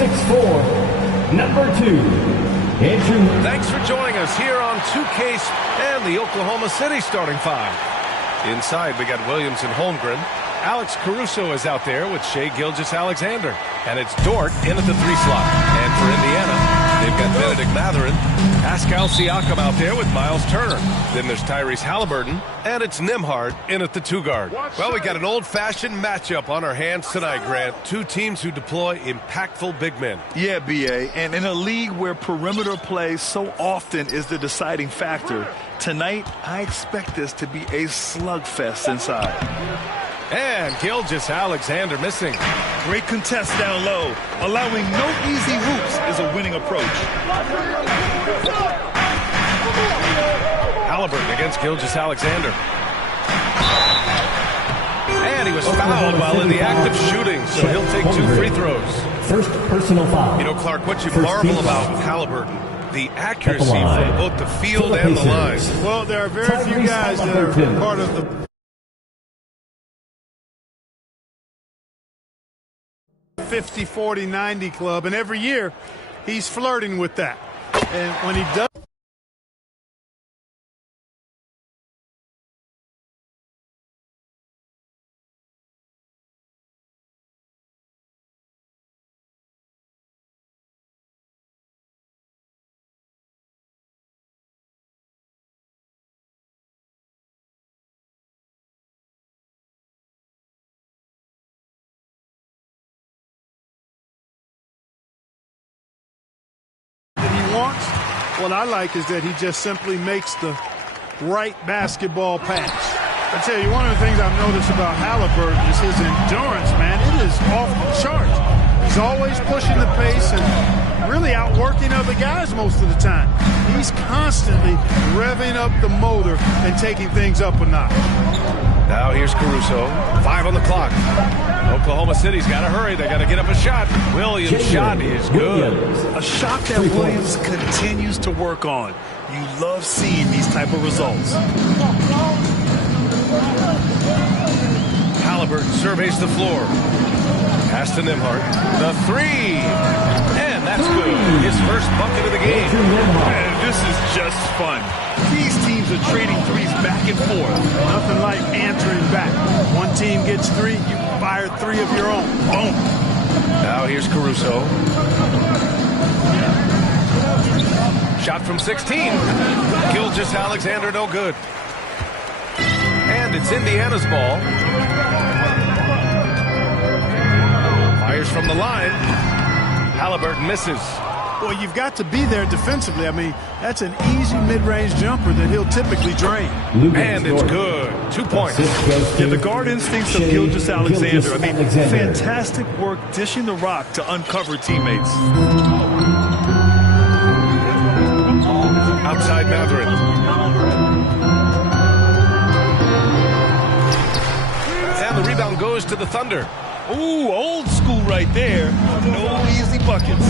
6'4", number 2, Andrew. Thanks for joining us here on 2K and the Oklahoma City starting five. Inside, we got Williams and Holmgren. Alex Caruso is out there with Shai Gilgeous-Alexander. And it's Dort in at the 3 slot. And for Indiana, they've got Benedict Mathurin. Pascal Siakam out there with Miles Turner. Then there's Tyrese Halliburton. And it's Nembhard in at the 2 guard. Well, we got an old-fashioned matchup on our hands tonight, Grant. Two teams who deploy impactful big men. Yeah, B.A. And in a league where perimeter play so often is the deciding factor, tonight I expect this to be a slugfest inside. And Gilgeous-Alexander missing. Great contest down low. Allowing no easy hoops is a winning approach. Halliburton against Gilgeous-Alexander. And he was fouled while in the act of shooting, so he'll take 2 free throws. First personal foul. You know, Clark, what you marvel about Halliburton, the accuracy from both the field and the line. Well, there are very few guys that are part of the 50, 40, 90 club, and every year he's flirting with that. And when he does, wants. What I like is that he just simply makes the right basketball pass. I tell you, one of the things I've noticed about Halliburton is his endurance, man. It is off the charts. He's always pushing the pace and really outworking other guys most of the time. He's constantly revving up the motor and taking things up a notch. Now here's Caruso. 5 on the clock. Oklahoma City's got to hurry. They got to get up a shot. Williams' shot is good. A shot that Williams continues to work on. You love seeing these type of results. Halliburton surveys the floor. Pass to Nembhard. The 3. And that's good. His first bucket of the game. Man, this is just fun. These teams are trading threes back and forth. Nothing like answering back. One team gets 3, you fire 3 of your own. Boom. Now here's Caruso. Shot from 16. Gilgeous-Alexander no good. And it's Indiana's ball. Fires from the line. Halliburton misses. Well, you've got to be there defensively. I mean, that's an easy mid-range jumper that he'll typically drain. And it's good. 2 points. Yeah, the guard instincts of Gilgeous-Alexander. I mean, fantastic work dishing the rock to uncover teammates. Outside Mathurin. And the rebound goes to the Thunder. Ooh, old school right there. No easy buckets.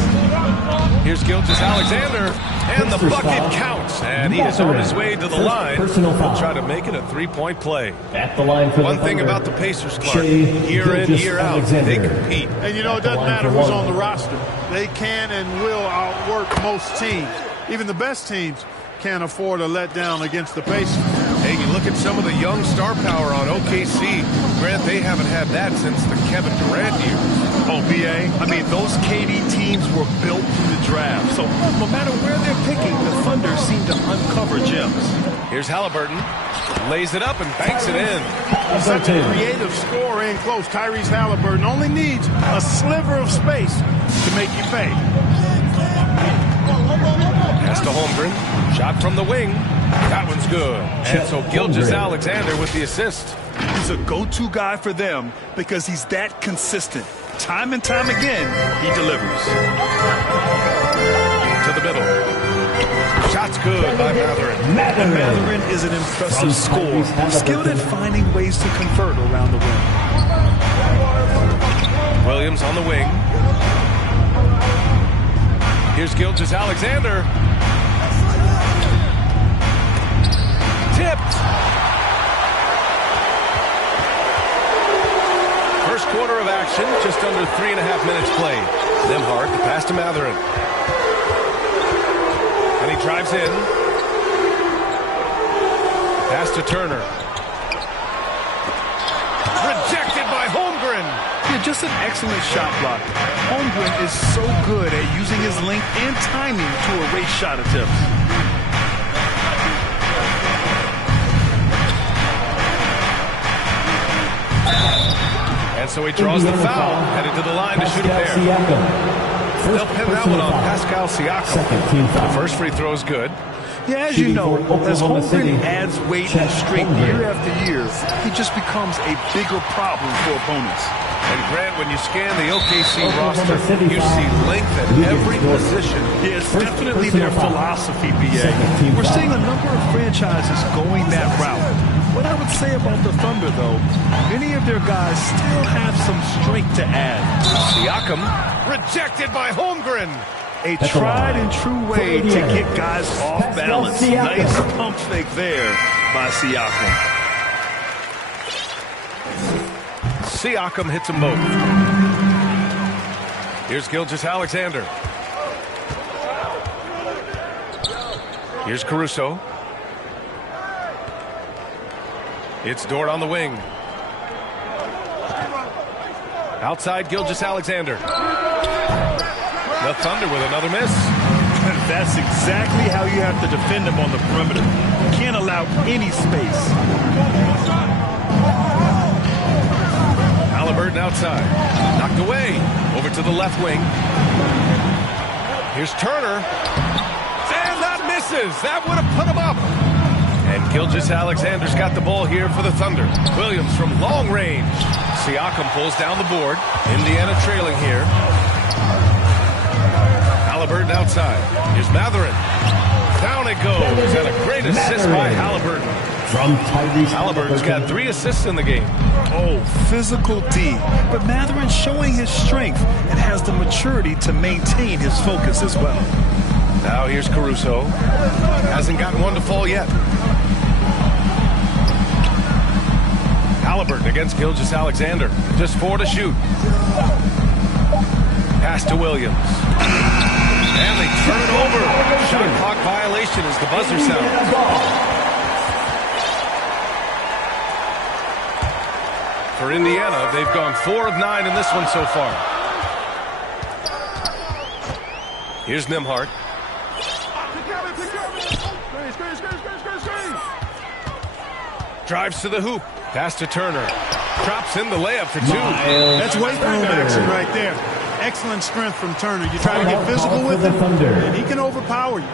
Here's Gilgeous-Alexander, and the bucket counts. And he is on his way to the line. He'll try to make it a 3-point play. At the line for One thing about the Pacers, Clark, year in, year out, they compete. And, you know, it doesn't matter who's on the roster. They can and will outwork most teams. Even the best teams can't afford a letdown against the Pacers. Hey, you look at some of the young star power on OKC. Grant, they haven't had that since the Kevin Durant years. Oh, B.A., I mean, those KD teams were built through the draft. So no matter where they're picking, the Thunder seem to uncover gems. Here's Halliburton. Lays it up and banks it in. He's such a creative scorer in close. Tyrese Halliburton only needs a sliver of space to make you pay. Pass to Holmgren. Shot from the wing. That one's good. And so Gilgeous-Alexander with the assist. He's a go-to guy for them because he's that consistent. Time and time again, he delivers. To the middle. Shot's good by Mathurin. Mathurin is an impressive scorer, skilled at finding ways to convert around the rim. Williams on the wing. Here's Gilgeous-Alexander. Tipped. First quarter of action, just under 3.5 minutes played. Nembhard, the pass to Mathurin. And he drives in. Pass to Turner. Rejected by Holmgren. Yeah, just an excellent shot block. Holmgren is so good at using his length and timing to erase shot attempts. And so he draws the foul, headed to the line to shoot a pair. They'll pin that one on Pascal Siakam. The first free throw is good. Yeah, as you know, as Holmgren adds weight and strength year after year, he just becomes a bigger problem for opponents. And Grant, when you scan the OKC roster, you see length at every position. Yeah, it's definitely their philosophy, BA. We're seeing a number of franchises going that route. What I would say about the Thunder, though, many of their guys still have some strength to add. Siakam rejected by Holmgren. A tried and true way to get guys off balance. Nice pump fake there by Siakam. Siakam hits them both. Here's Gilgeous-Alexander. Here's Caruso. It's Dort on the wing. Outside Gilgeous-Alexander. The Thunder with another miss. That's exactly how you have to defend them on the perimeter. You can't allow any space. Halliburton outside. Knocked away. Over to the left wing. Here's Turner. And that misses. That would have put him up. And Gilgeous-Alexander's got the ball here for the Thunder. Williams from long range. Siakam pulls down the board. Indiana trailing here. Halliburton outside. Here's Mathurin. Down it goes. And a great assist by Halliburton. Halliburton's got 3 assists in the game. Oh, physical D. But Mathurin's showing his strength and has the maturity to maintain his focus as well. Now here's Caruso. Hasn't gotten one to fall yet. Halliburton against Gilgeous-Alexander. Just 4 to shoot. Pass to Williams. And they turn it over. Shot clock violation as the buzzer sounds. For Indiana, they've gone 4 of 9 in this one so far. Here's Nembhard. Drives to the hoop. Pass to Turner. Drops in the layup for 2. That's weight room action right there. Excellent strength from Turner. You try to get physical with him, and he can overpower you.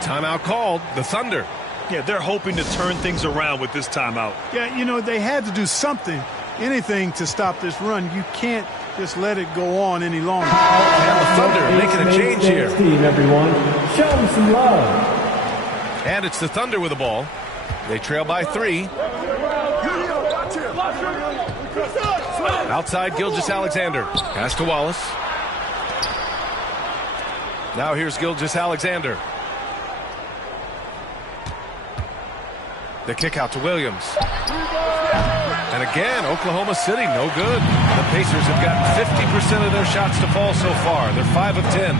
Timeout called. The Thunder. Yeah, they're hoping to turn things around with this timeout. Yeah, you know, they had to do something, anything to stop this run. You can't just let it go on any longer. And the Thunder making a change here. Everyone, show them some love. And it's the Thunder with the ball. They trail by 3. Outside Gilgeous-Alexander. Pass to Wallace. Now here's Gilgeous-Alexander. The kick out to Williams. And again, Oklahoma City, no good. The Pacers have gotten 50% of their shots to fall so far. They're 5 of 10.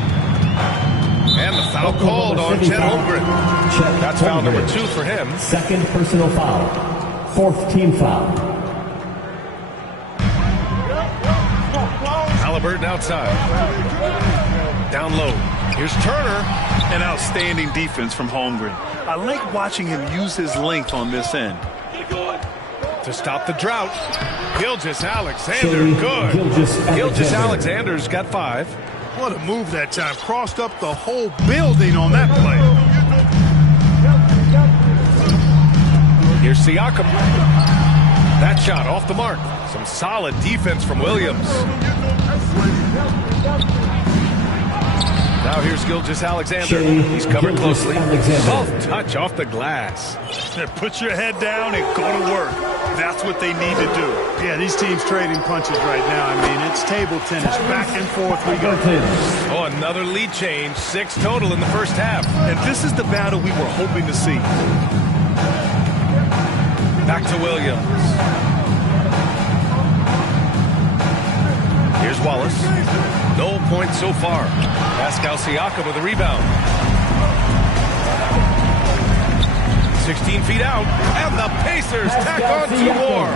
And the foul called on Chet Holmgren. That's foul number 2 for him. Second personal foul. 4th team foul. Halliburton outside. Down low. Here's Turner. An outstanding defense from Holmgren. I like watching him use his length on this end. To stop the drought. Gilgeous-Alexander, good. Gilgeous-Alexander's got 5. What a move that time. Crossed up the whole building on that play. Here's Siakam. That shot off the mark. Some solid defense from Williams. Now here's Gilgeous-Alexander. He's covered closely. Soft touch off the glass. Put your head down and go to work. That's what they need to do. Yeah, these teams trading punches right now. I mean, it's table tennis. Back and forth we go. Oh, another lead change. 6 total in the first half. And this is the battle we were hoping to see. Back to Williams. Here's Wallace. No points so far. Pascal Siakam with a rebound. 16 feet out, and the Pacers tack on 2 more.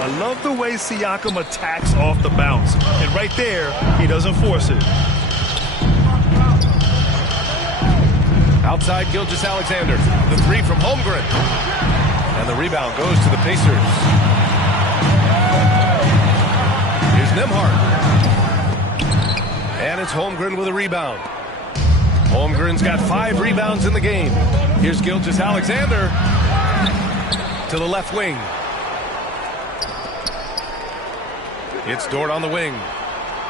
I love the way Siakam attacks off the bounce. And right there, he doesn't force it. Outside Gilgeous-Alexander. The 3 from Holmgren. And the rebound goes to the Pacers. Here's Nembhard. And it's Holmgren with a rebound. Holmgren's got 5 rebounds in the game. Here's Gilgeous-Alexander to the left wing. It's Dort on the wing.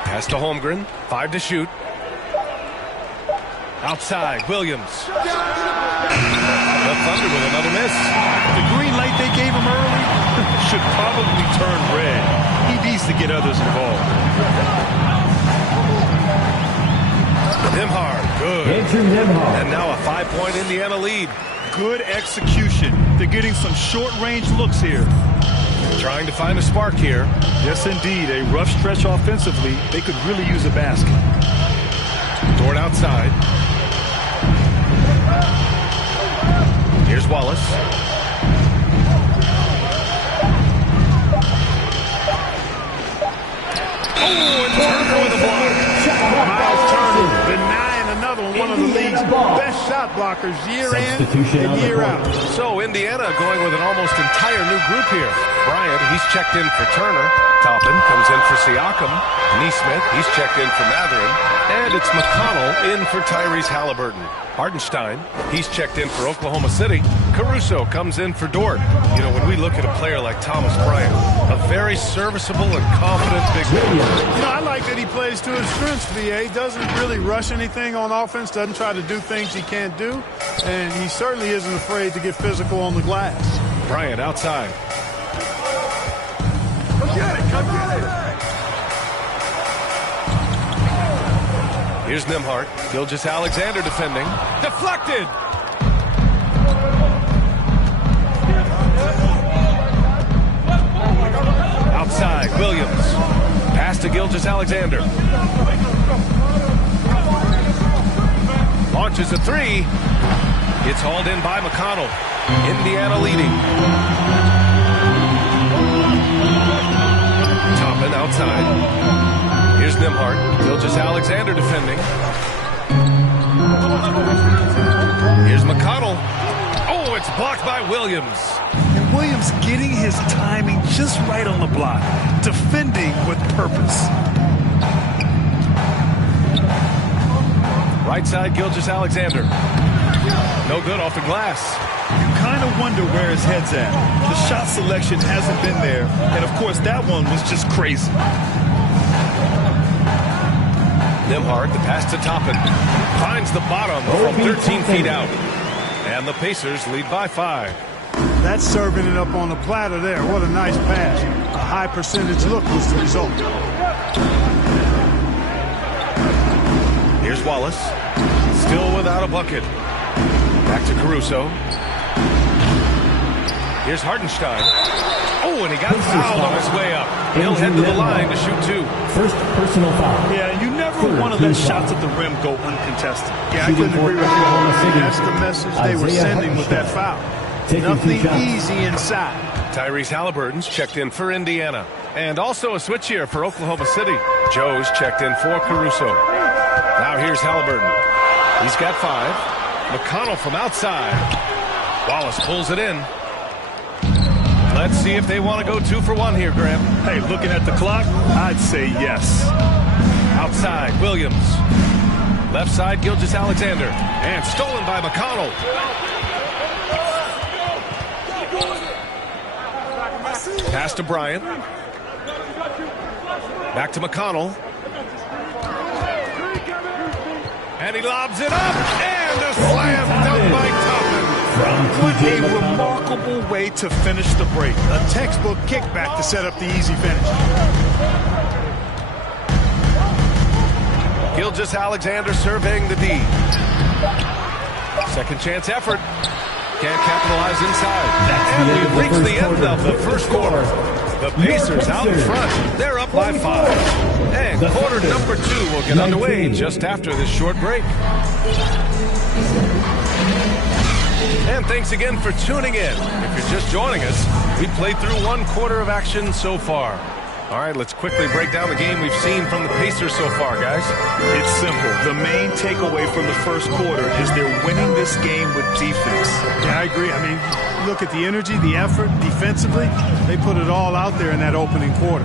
Pass to Holmgren. 5 to shoot. Outside, Williams. The Thunder with another miss. The green light they gave him early should probably turn red. He needs to get others involved. Nembhard, good. Andrew Nembhard. And now a 5-point Indiana lead. Good execution. They're getting some short-range looks here. Trying to find a spark here. Yes, indeed. A rough stretch offensively. They could really use a basket. Dort outside. Here's Wallace. Oh, and Turner with a block. Miles Turner denying another one of the league's best shot blockers year in and year out. So Indiana going with an almost entire new group here. Bryant, he's checked in for Turner. Toppin comes in for Siakam. Neesmith, he's checked in for Mathurin. And it's McConnell in for Tyrese Halliburton. Hartenstein, he's checked in for Oklahoma City. Caruso comes in for Dort. You know, when we look at a player like Thomas Bryant, a very serviceable and confident big man. You know, I like that he plays to his strengths, VA. Doesn't really rush anything on offense, doesn't try to do things he can't do, and he certainly isn't afraid to get physical on the glass. Bryant outside. Come get it, come get it. Here's Nembhard. Gilgeous-Alexander defending. Deflected! Outside, Williams. Pass to Gilgeous-Alexander. Launches a 3. It's hauled in by McConnell. Indiana leading. Toppin outside. Here's Nembhard. Gilgeous-Alexander defending. Here's McConnell. Oh, it's blocked by Williams. And Williams getting his timing just right on the block. Defending with purpose. Right side, Gilgeous-Alexander. No good off the glass. You kind of wonder where his head's at. The shot selection hasn't been there. And, of course, that one was just crazy. Nembhard, the pass to Toppin. Finds the bottom from 13 feet out. And the Pacers lead by 5. That's serving it up on the platter there. What a nice pass. A high percentage look was the result. Here's Wallace. Still without a bucket. Back to Caruso. Here's Hartenstein. Oh, and he got fouled on his way up. He'll head to the line to shoot 2. First personal foul. Yeah, you never want to let shots at the rim go uncontested. Yeah, I couldn't agree with you. That's the message they were sending with that foul. Nothing easy inside. Tyrese Halliburton's checked in for Indiana. And also a switch here for Oklahoma City. Joe's checked in for Caruso. Now here's Halliburton. He's got 5. McConnell from outside. Wallace pulls it in. Let's see if they want to go 2 for 1 here, Graham. Hey, looking at the clock, I'd say yes. Outside, Williams. Left side, Gilgeous-Alexander. And stolen by McConnell. Pass to Bryant. Back to McConnell. And he lobs it up. And a slam dunk by Toppin. What a remarkable way to finish the break. A textbook kickback to set up the easy finish. Gilgeous-Alexander surveying the D. Second chance effort. Can't capitalize inside. And we've reached the end of the first quarter. The Pacers out in front. They're up by 5. And quarter number 2 will get underway just after this short break. And thanks again for tuning in. If you're just joining us, we've played through 1 quarter of action so far. All right, let's quickly break down the game we've seen from the Pacers so far, guys. It's simple. The main takeaway from the first quarter is they're winning this game with defense. Yeah, I agree. I mean, look at the energy, the effort defensively. They put it all out there in that opening quarter.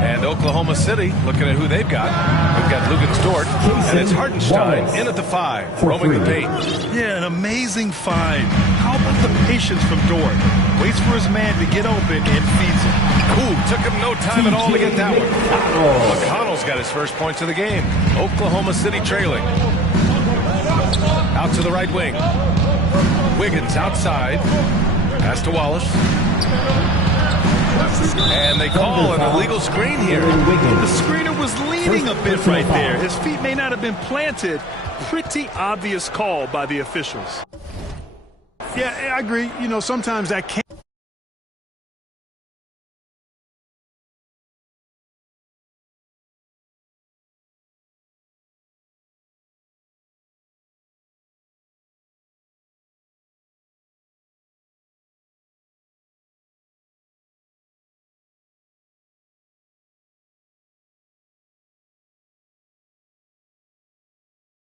And Oklahoma City, looking at who they've got. We've got Luguentz Dort, and it's Hartenstein in at the 5, roaming the paint. Yeah, an amazing find. How about the patience from Dort? Waits for his man to get open and feeds him. Cool, took him no time at all to get that one. McConnell's got his first points of the game. Oklahoma City trailing. Out to the right wing. Wiggins outside. Pass to Wallace. And they call an illegal screen here. The screener was leaning a bit right there. His feet may not have been planted. Pretty obvious call by the officials. Yeah, I agree. You know, sometimes that can't.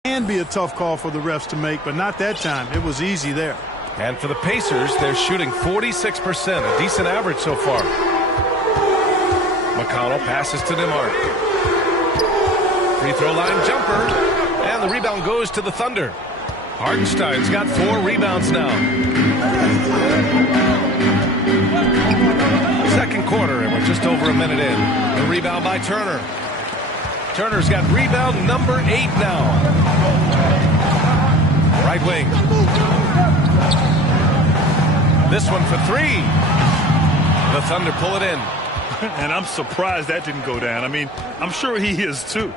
Can be a tough call for the refs to make, but not that time. It was easy there. And for the Pacers, they're shooting 46%, a decent average so far. McConnell passes to Nembhard. Free throw line jumper, and the rebound goes to the Thunder. Hartenstein's got 4 rebounds now. Second quarter, and we're just over a minute in. The rebound by Turner. Turner's got rebound number 8 now. Right wing. This one for 3. The Thunder pull it in. And I'm surprised that didn't go down. I mean, I'm sure he is too.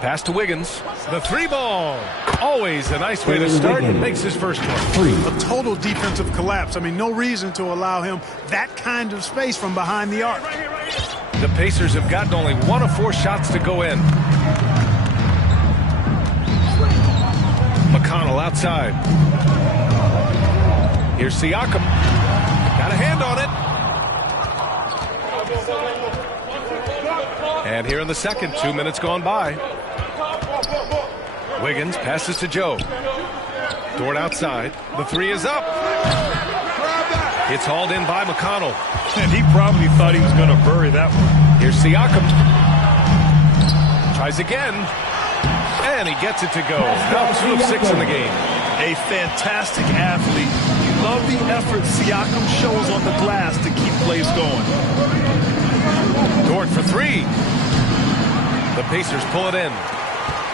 Pass to Wiggins. The 3-ball. Always a nice way to start. Makes his first one. A total defensive collapse. I mean, no reason to allow him that kind of space from behind the arc. The Pacers have gotten only 1 of 4 shots to go in. McConnell outside. Here's Siakam. Got a hand on it. And here in the second, 2 minutes gone by. Wiggins passes to Joe. Dort outside. The 3 is up. It's hauled in by McConnell. And he probably thought he was going to bury that one. Here's Siakam. Tries again. And he gets it to go. Now 2 of 6 in the game. A fantastic athlete. You love the effort Siakam shows on the glass to keep plays going. Dort for 3. The Pacers pull it in.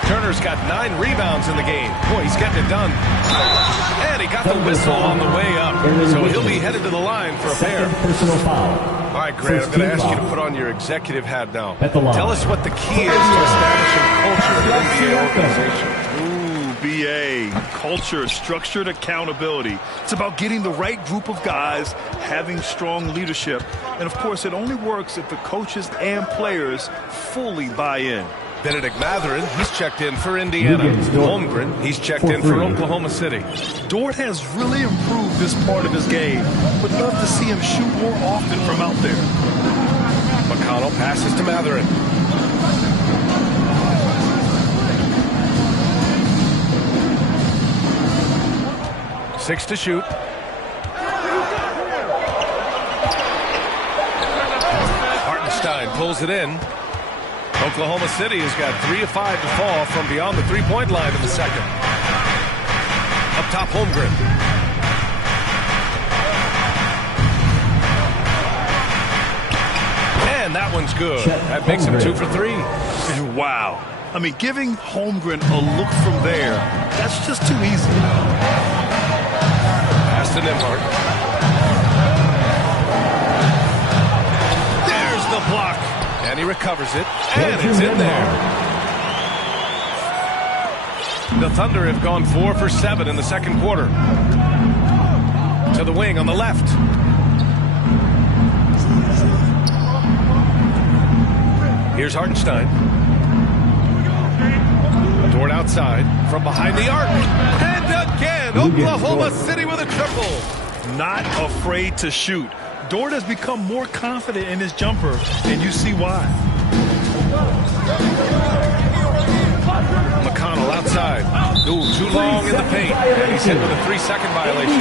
Turner's got 9 rebounds in the game. Boy, he's getting it done. And he got the whistle on the way up. So he'll be headed to the line for a pair. Personal foul. All right, Grant, I'm going to ask you to put on your executive hat now. Tell us what the key is to establishing culture in the NBA organization. BA, culture, structured accountability. It's about getting the right group of guys, having strong leadership. And, of course, it only works if the coaches and players fully buy in. Benedict Mathurin, he's checked in for Indiana. Holmgren, he's checked in for Oklahoma City. Dort has really improved this part of his game. Would love to see him shoot more often from out there. McConnell passes to Mathurin. Six to shoot. Hartenstein pulls it in. Oklahoma City has got 3 of 5 to fall from beyond the three-point line in the second. Up top, Holmgren. And that one's good. That makes him 2 for 3. And wow. I mean, giving Holmgren a look from there, that's just too easy. Pass to Nembhard. There's the block. And he recovers it, and it's in there. The Thunder have gone 4 for 7 in the second quarter. To the wing on the left. Here's Hartenstein. Dort outside from behind the arc. And again, Oklahoma City with a triple. Not afraid to shoot. Dort has become more confident in his jumper, and you see why. McConnell outside. Ooh, too long in the paint. And he's hit with a 3-second violation.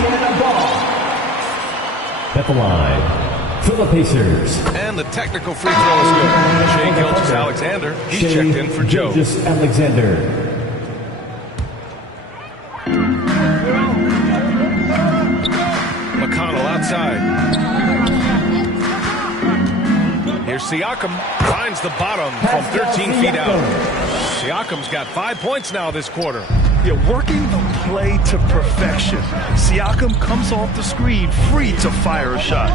At the line for the Pacers. And the technical free throw is good. Shai Gilgeous-Alexander, he's checked in for Joe. Gilgeous-Alexander. McConnell outside. Here's Siakam. Finds the bottom from 13 feet out. Siakam's got 5 points now this quarter. Yeah, working the play to perfection. Siakam comes off the screen, free to fire a shot.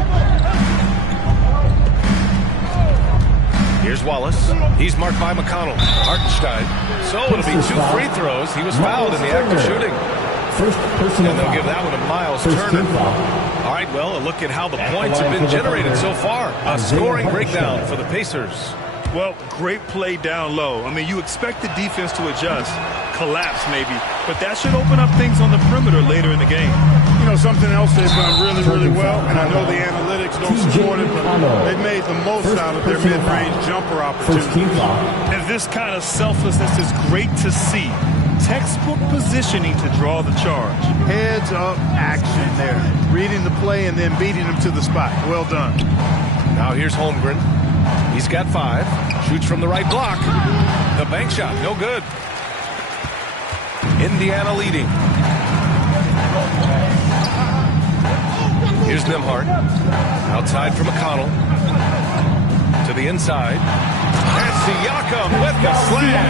Here's Wallace. He's marked by McConnell. Hartenstein. So it'll be 2 free throws. He was fouled in the act of shooting. First personal And they'll foul. give that one to Miles First Turner. team foul. All right, well, a look at how the At the points have line been for the generated Thunder. so far. A Isaiah scoring Hartenstein. breakdown for the Pacers. Well, great play down low. I mean, you expect the defense to adjust, collapse maybe, but that should open up things on the perimeter later in the game. You know, something else they've done really, really well, and I know the analytics don't support it, but they've made the most out of their mid-range jumper First team opportunities. foul. And this kind of selflessness is great to see. Textbook positioning to draw the charge. Heads up action there. Reading the play and then beating them to the spot. Well done. Now here's Holmgren. He's got 5. Shoots from the right block. The bank shot, no good. Indiana leading. Here's Nembhard. Outside for McConnell. To the inside. And Siakam with the slam.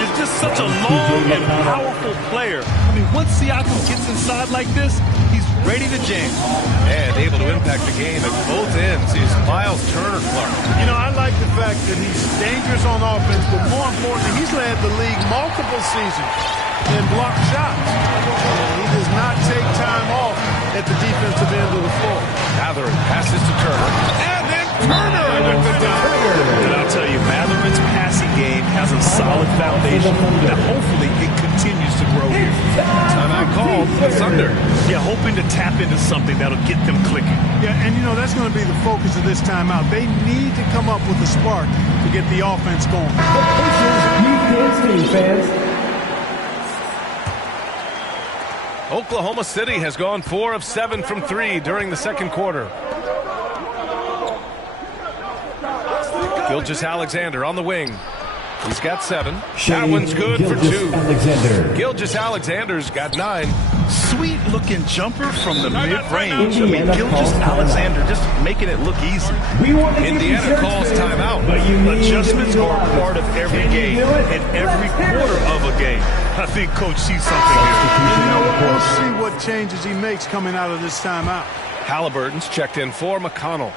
He's just such a long and powerful player. I mean, once Siakam gets inside like this, he's ready to jam. And able to impact the game at both ends is Miles Turner Clark. You know, I like the fact that he's dangerous on offense, but more importantly, he's led the league multiple seasons in block shots. And he does not take time off at the defensive end of the floor. Matherin passes to Turner. And then Turner with the dunk. And I'll tell you, Matherin's passing game has a solid foundation that hopefully it continues to grow here. Timeout called for the Thunder. Yeah, hoping to tap into something that'll get them clicking. Yeah, and you know, that's going to be the focus of this timeout. They need to come up with a spark to get the offense going. Pacers, team fans. Oklahoma City has gone 4 of 7 from 3 during the second quarter. Gilgeous-Alexander on the wing. He's got 7. That one's good for 2. Alexander. Gilgeous-Alexander's got 9. Sweet-looking jumper from the mid-range. I mean, Gilgeous-Alexander just making it look easy. Indiana calls timeout. Adjustments are part of every game and every quarter of a game. I think Coach sees something here. You know what? We'll see what changes he makes coming out of this timeout. Halliburton's checked in for McConnell.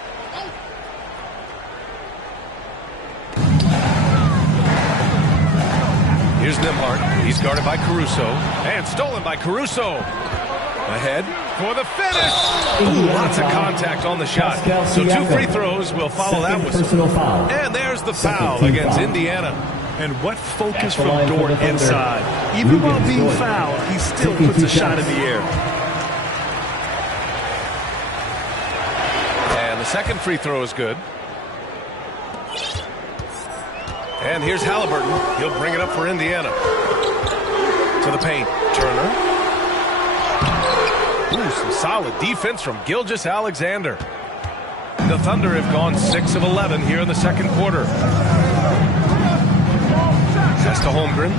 Here's Nembhard. He's guarded by Caruso. And stolen by Caruso. Ahead for the finish. Ooh, lots of contact on the shot. So 2 free throws will follow that whistle. Personal foul. And there's the foul against Indiana. And what focus from Dort inside. Even while being fouled, he still puts a shot in the air. And the second free throw is good. And here's Halliburton. He'll bring it up for Indiana. To the paint. Turner. Ooh, some solid defense from Gilgeous-Alexander. The Thunder have gone 6 of 11 here in the second quarter. Pass to Holmgren.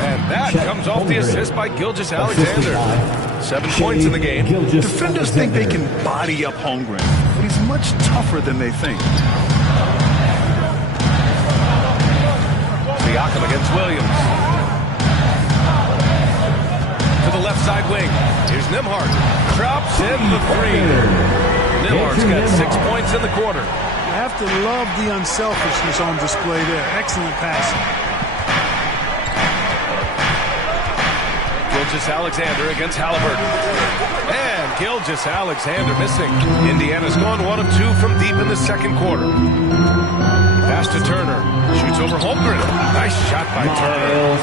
And that comes off the assist by Gilgeous-Alexander. 7 points in the game. Defenders think they can body up Holmgren, but he's much tougher than they think. Siakam against Williams. To the left side wing. Here's Nembhard. Drops in the 3. Nembhard's got 6 points in the quarter. You have to love the unselfishness on display there. Excellent passing. Gilgeous-Alexander against Halliburton. And Gilgeous-Alexander missing. Indiana's gone 1 of 2 from deep in the second quarter. Pass to Turner. Shoots over Holmgren. Nice shot by Turner.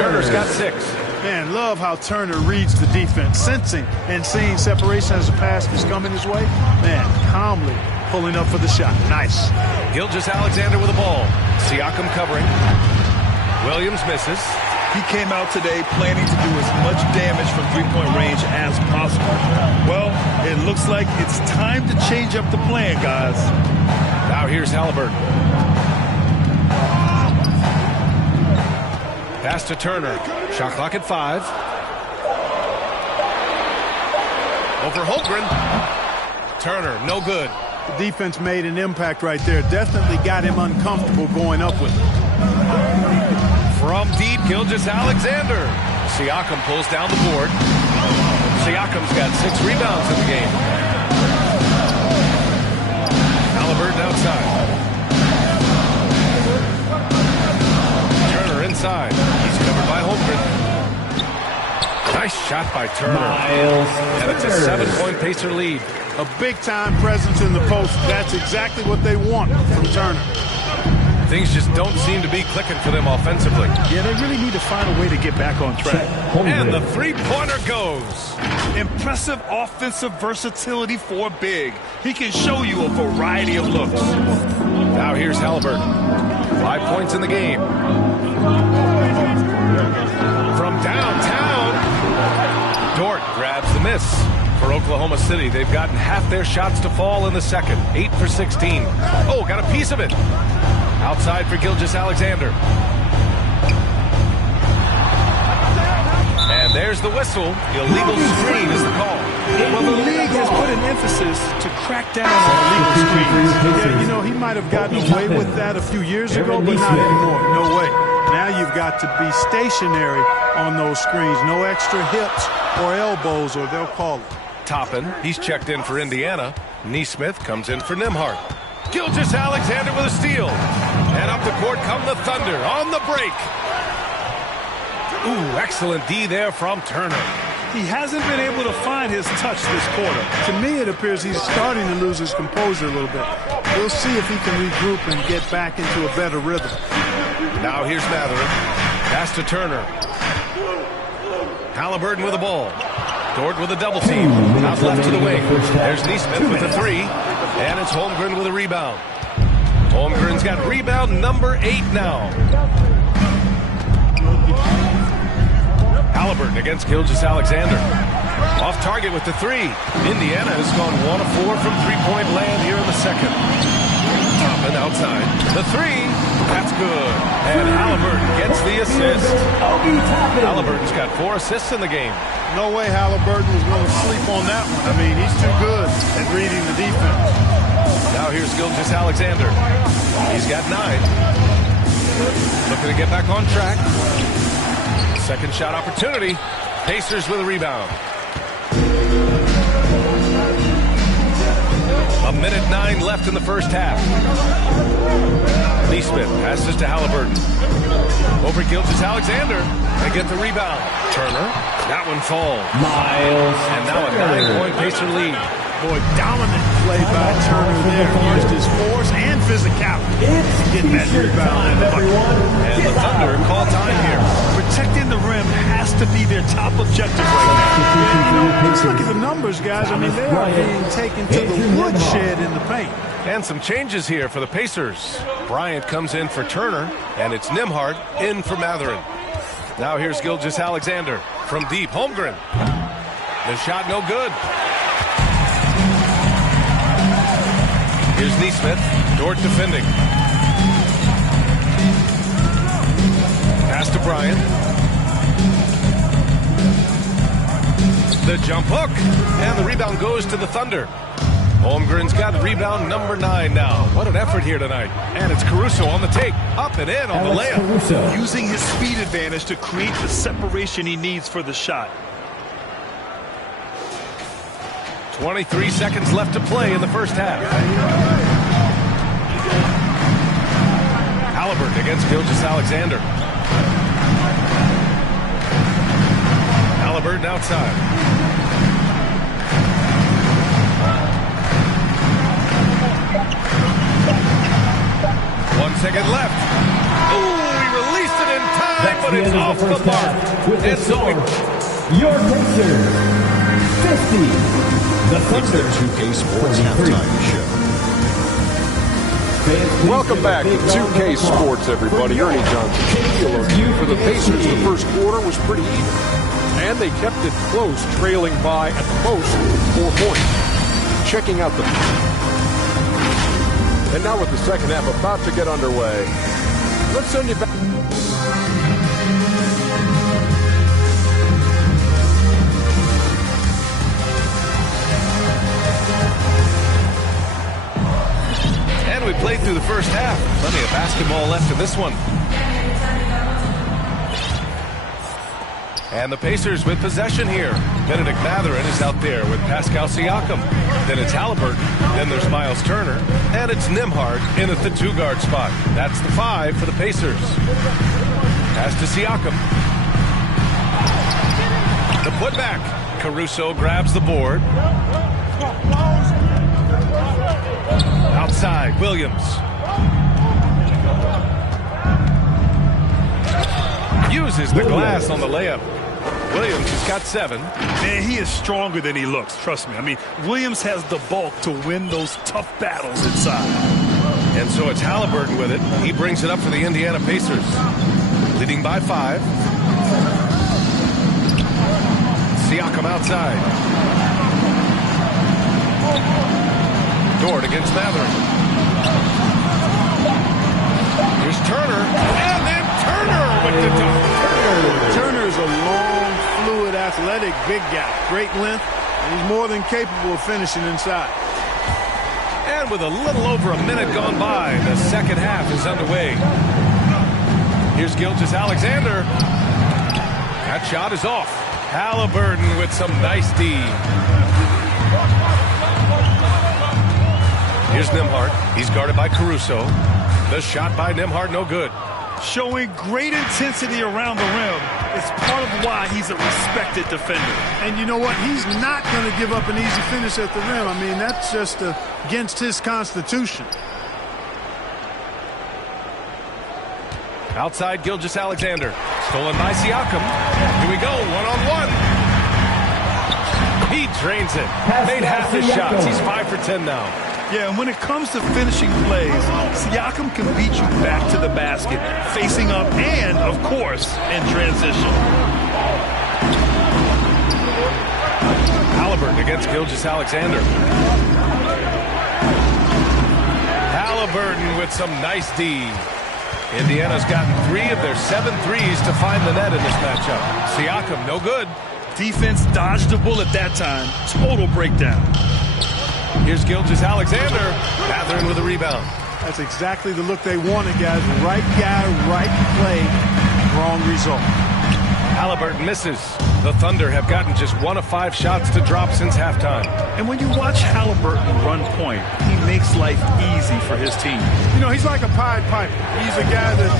Turner's got 6. Man, love how Turner reads the defense, sensing and seeing separation as the pass is coming his way. Man, calmly pulling up for the shot. Nice. Gilgeous-Alexander with the ball. Siakam covering. Williams misses. He came out today planning to do as much damage from three-point range as possible. Well, it looks like it's time to change up the plan, guys. Now here's Halliburton. Pass to Turner. Shot clock at 5. Over Holmgren. Turner, no good. The defense made an impact right there. Definitely got him uncomfortable going up with it. From deep, Gilgeous-Alexander. Siakam pulls down the board. Siakam's got 6 rebounds in the game. Halliburton outside. Turner inside. He's covered by Holmgren. Nice shot by Turner. And it's a 7-point Pacer lead. A big-time presence in the post. That's exactly what they want from Turner. Things just don't seem to be clicking for them offensively. Yeah, they really need to find a way to get back on track. And the three-pointer goes. Impressive offensive versatility for big. He can show you a variety of looks. Now here's Halliburton. 5 points in the game. From downtown, Dort grabs the miss. For Oklahoma City, they've gotten half their shots to fall in the second. 8 for 16. Oh, got a piece of it. Outside for Gilgeous-Alexander. And there's the whistle. Illegal screen is the call. Well, the league has put an emphasis to crack down on illegal screens. Yeah, you know, he might have gotten away with that a few years ago, but not anymore. No way. Now you've got to be stationary on those screens. No extra hips or elbows, or they'll call it. Toppin, he's checked in for Indiana. Neesmith comes in for Nembhard. Gilgeous-Alexander with a steal. And up the court come the Thunder on the break. Ooh, excellent D there from Turner. He hasn't been able to find his touch this quarter. To me, it appears he's starting to lose his composure a little bit. We'll see if he can regroup and get back into a better rhythm. Now here's Mathurin. Pass to Turner. Halliburton with the ball. Dort with a double team. Out left to the wing. There's Neesmith with the 3. And it's Holmgren with a rebound. Holmgren's got rebound number 8 now. Halliburton against Gilgeous-Alexander. Off target with the 3. Indiana has gone 1 of 4 from three-point land here in the second. Toppin outside. The 3. That's good. And Halliburton gets the assist. Halliburton's got 4 assists in the game. No way Halliburton was going to sleep on that one. I mean, he's too good at reading the defense. Now here's Gilgeous-Alexander. He's got 9. Looking to get back on track. Second shot opportunity. Pacers with a rebound. 1:09 left in the first half. Neesmith passes to Halliburton. Over Gilgeous-Alexander. They get the rebound. Turner. That one falls. And now a 9-point Pacer lead. Boy, dominant play by Turner there. Used his force and physicality to get that rebound in the bucket. And the Thunder call time here. Protecting the rim has to be their top objective right now. Let's look at the numbers, guys. I mean, they are being taken to the woodshed in the paint. And some changes here for the Pacers. Bryant comes in for Turner, and it's Nembhard in for Mathurin. Now here's Gilgeous-Alexander from deep. Holmgren. The shot no good. Here's Neesmith. Dort defending. Pass to Bryant. The jump hook. And the rebound goes to the Thunder. Holmgren's got rebound number 9 now. What an effort here tonight. And it's Caruso on the take. Up and in on the layup. Caruso. Using his speed advantage to create the separation he needs for the shot. 23 seconds left to play in the first half. Halliburton against Gilgeous-Alexander. Halliburton outside. second left. Ooh, he released it in time, That's but the it's end off of the the first mark. half with the And so score. Your Pacers, 50. The Thunder, 2K Sports 43. Halftime Show. Welcome back to 2K Sports, everybody. Ernie Johnson. For the Pacers, the first quarter was pretty even, and they kept it close, trailing by at the most 4 points. Checking out the... And now with the second half about to get underway, let's send you back... And we played through the first half. Plenty of basketball left in this one. And the Pacers with possession here. Benedict Mathurin is out there with Pascal Siakam. Then it's Halliburton. Then there's Miles Turner. And it's Nembhard in at the 2-guard spot. That's the 5 for the Pacers. Pass to Siakam. The putback. Caruso grabs the board. Outside, Williams. Uses the glass on the layup. Williams has got 7. Man, he is stronger than he looks, trust me. I mean, Williams has the bulk to win those tough battles inside. And so it's Halliburton with it. He brings it up for the Indiana Pacers. Leading by 5. Siakam outside. Dort against Mathurin. Here's Turner. And then Turner with the dunk. Turner is a long, fluid, athletic, big guy. Great length, and he's more than capable of finishing inside. And with a little over a minute gone by, the second half is underway. Here's Gilgeous-Alexander. That shot is off. Halliburton with some nice D. Here's Nembhard. He's guarded by Caruso. The shot by Nembhard, no good. Showing great intensity around the rim is part of why he's a respected defender. And you know what? He's not going to give up an easy finish at the rim. I mean, that's just against his constitution. Outside, Gilgeous-Alexander. Stolen by Siakam. Here we go, one-on-one. He drains it. Made half his shots. He's 5 for 10 now. Yeah, and when it comes to finishing plays, Siakam can beat you back to the basket, facing up and, of course, in transition. Halliburton against Gilgeous-Alexander. Halliburton with some nice D. Indiana's gotten 3 of their 7 threes to find the net in this matchup. Siakam, no good. Defense dodged a bullet that time. Total breakdown. Here's Gilgeous-Alexander. Mathurin with a rebound. That's exactly the look they wanted, guys. Right guy, right play, wrong result. Halliburton misses. The Thunder have gotten just 1 of 5 shots to drop since halftime. And when you watch Halliburton run point, he makes life easy for his team. You know, he's like a Pied Piper. He's a guy that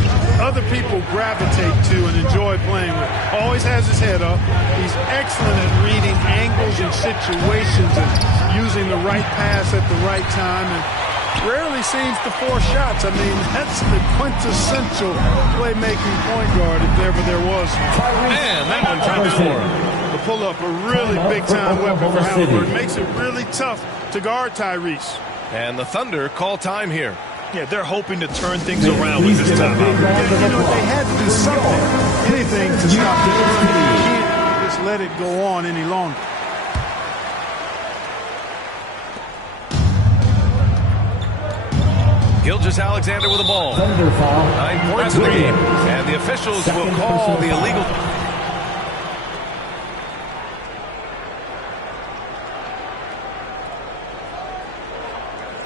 other people gravitate to and enjoy playing with. Always has his head up. He's excellent at reading angles and situations and using the right pass at the right time, and rarely seems to force shots. I mean, that's the quintessential playmaking point guard if ever there was. Man, that one dropped for him. The pull-up, a really big-time weapon for Halliburton. Makes it really tough to guard Tyrese. And the Thunder call time here. Yeah, they're hoping to turn things around with this timeout. You know, they had to do something, anything to stop the run. You can't just let it go on any longer. Gilgeous-Alexander with the ball. 9 points in the game. And the officials will call the illegal.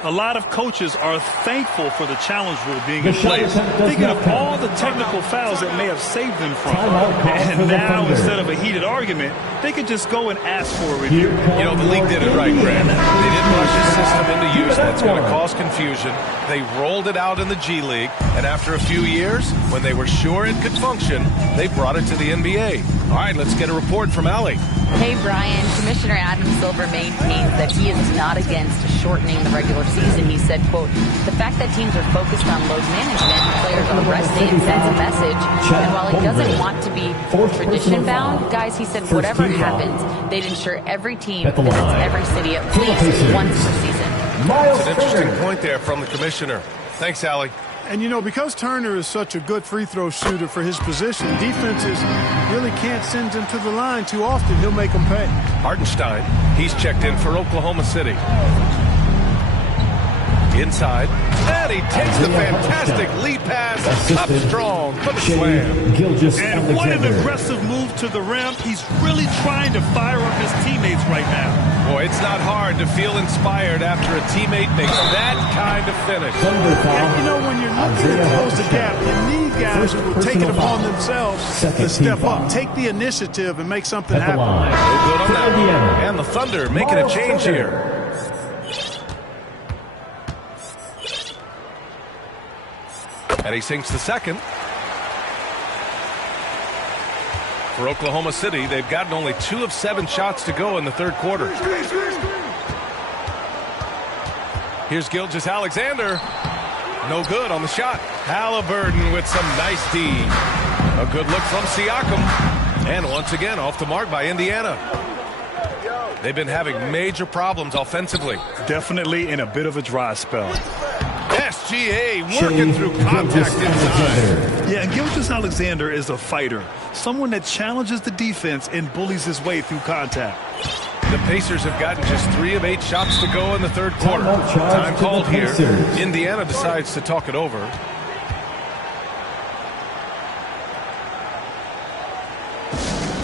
A lot of coaches are thankful for the challenge rule being in place, thinking of all the technical fouls that may have saved them from it. And now, instead of a heated argument, they can just go and ask for a review. You know, the league did it right, Grant. They didn't rush the system into use. That's going to cause confusion. They rolled it out in the G League, and after a few years, when they were sure it could function, they brought it to the NBA. All right, let's get a report from Allie. Hey, Brian. Commissioner Adam Silver maintains that he is not against shortening the regular offseason, he said, quote, "The fact that teams are focused on load management, players are resting, sends a message. And while he doesn't want to be tradition-bound, guys, he said, whatever happens, they'd ensure every team visits every city at least once per season." It's an interesting point there from the commissioner. Thanks, Allie. And, you know, because Turner is such a good free throw shooter for his position, defenses really can't send him to the line too often. He'll make them pay. Hartenstein, he's checked in for Oklahoma City. Inside, and he takes the fantastic lead pass, up strong for the slam. And what an aggressive move to the rim. He's really trying to fire up his teammates right now. Boy, it's not hard to feel inspired after a teammate makes that kind of finish. And you know, when you're looking to close the gap, you need guys who will take it upon themselves to step up, take the initiative, and make something happen. No good on that one. And the Thunder making a change here. And he sinks the second. For Oklahoma City, they've gotten only 2 of 7 shots to go in the third quarter. Here's Gilgeous-Alexander. No good on the shot. Halliburton with some nice D. A good look from Siakam. And once again, off the mark by Indiana. They've been having major problems offensively. Definitely in a bit of a dry spell. SGA working through contact inside. Yeah, and Gilgeous-Alexander is a fighter. Someone that challenges the defense and bullies his way through contact. The Pacers have gotten just 3 of 8 shots to go in the third quarter. Time called here. Indiana decides to talk it over.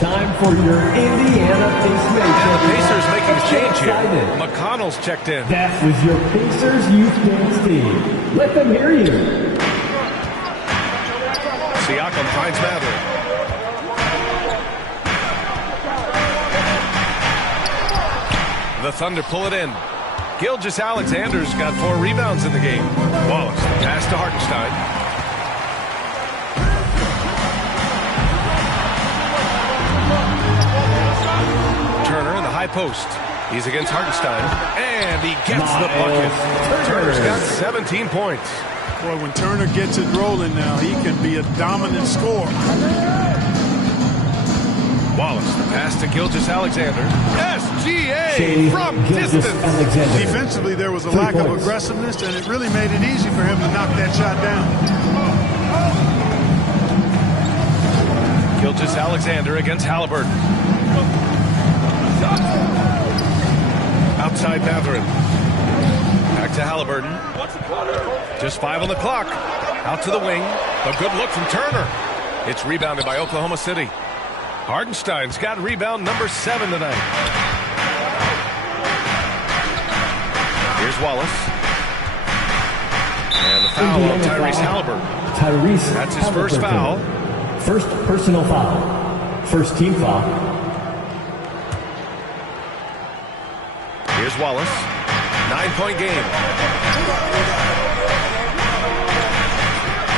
Time for your Indiana Pacers. And the Pacers making a change here. McConnell's checked in. That was your Pacers Youth Games team. Let them hear you. Siakam finds Mather. The Thunder pull it in. Gilgeous-Alexander's got 4 rebounds in the game. Wallace, pass to Hartenstein. Turner in the high post. He's against Hartenstein. And he gets the bucket. Turner's got 17 points. Boy, when Turner gets it rolling now, he can be a dominant scorer. Wallace, the pass to Gilgeous-Alexander. SGA from distance. Defensively, there was a lack of aggressiveness, and it really made it easy for him to knock that shot down. Gilgeous-Alexander against Halliburton. Outside Mathurin. Back to Halliburton. Just 5 on the clock. Out to the wing. A good look from Turner. It's rebounded by Oklahoma City. Hartenstein's got rebound number 7 tonight. Here's Wallace. And the foul on Tyrese Halliburton. That's his first foul. First personal foul. First team foul. Here's Wallace. 9-point game.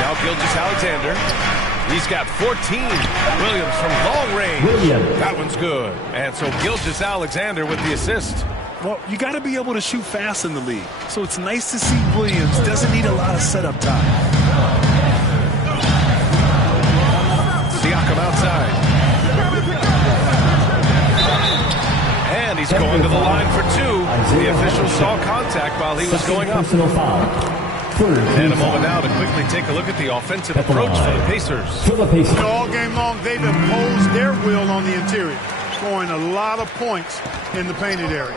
Now Gilgeous-Alexander. He's got 14. Williams from long range. That one's good. And so Gilgeous-Alexander with the assist. Well, you got to be able to shoot fast in the league. So it's nice to see Williams doesn't need a lot of setup time. Siakam outside. And he's going to the line for 2. The official saw contact while he was going up. And a moment now to quickly take a look at the offensive approach for the Pacers. All game long, they've imposed their will on the interior, scoring a lot of points in the painted area.